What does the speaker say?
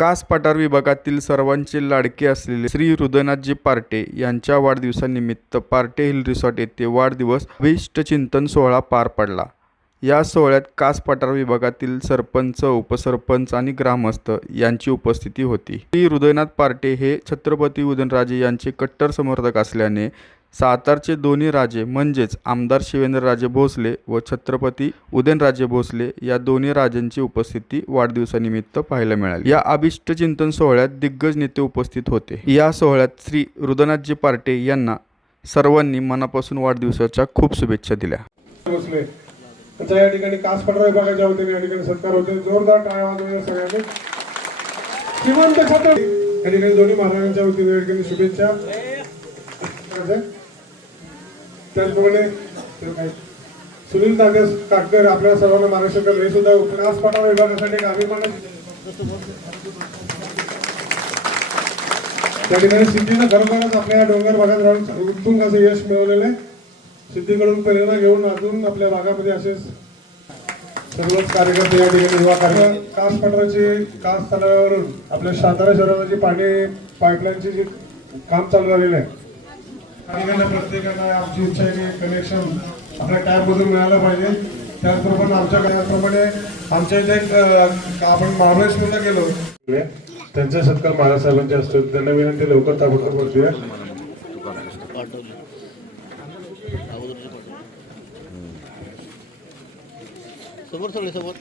कास पठार विभागातील सर्वांचे लाडके असलेले श्री हृदयनाथजी पार्टे यांच्या वाढदिवसानिमित्त पार्टे हिल रिसॉर्ट येथे वाढदिवस अभिष्ट चिंतन सोहळा पार पडला. या सोहळ्यात कास पठार विभागातील सरपंच उपसरपंच आणि ग्रामस्थ यांची उपस्थिती होती. श्री हृदयनाथ पार्टे हे छत्रपती उदयनराजे यांचे कट्टर समर्थक असल्याने सातारचे दोन्ही राजे म्हणजेच आमदार शिवेंद्रराजे भोसले व छत्रपती उदयनराजे भोसले या दोन्ही राजांची उपस्थिती वाढदिवसानिमित्त पाहायला मिळाली. या अभिष्ट चिंतन सोहळ्यात दिग्गज नेते उपस्थित होते. या सोहळ्यात श्री हृदयनाथजी पार्टे यांना सर्वांनी मनापासून वाढदिवसाच्या खूप शुभेच्छा दिल्या. बसले या ठिकाणी कास पठार विभागाच्या वतीने या ठिकाणी सत्कार होते. जोरदार टाळ्या वाजवल्या सगळ्यांनी. श्रीमंत छत्र या ठिकाणी दोन्ही महाराजांच्या वतीने या ठिकाणी शुभेच्छा. त्याचप्रमाणे ते सुनील तांगे काटकर आपल्या सर्वांना मार्गदर्शन हे सुद्धा कास विभागासाठी एक अभिमान त्या ठिकाणी सिद्धीनं खरोखरच आपल्या या डोंगर भागात राहून उत्तुंग असं यश मिळवलेलं आहे. सिद्धीकडून प्रेरणा घेऊन अजून आपल्या भागामध्ये असेच सर्वच कार्यकर्ते या ठिकाणी युवा कार्यक्रम कास पठाराची कास तलावावरून आपल्या सातारा शहराला पाणी पाईपलाईनची जी काम चालू झालेलं आहे ठिकाणी प्रत्येकाला आमची इच्छा आहे की कनेक्शन आपल्या टॅप मधून मिळालं पाहिजे. त्याचप्रमाणे आमच्या त्याचप्रमाणे आमच्या इथे एक आपण महाबळेश्वरला गेलो त्यांचा सत्कार महाराज साहेबांचे असतो त्यांना विनंती लवकर ताबडतोब करतोय समोर सगळे समोर.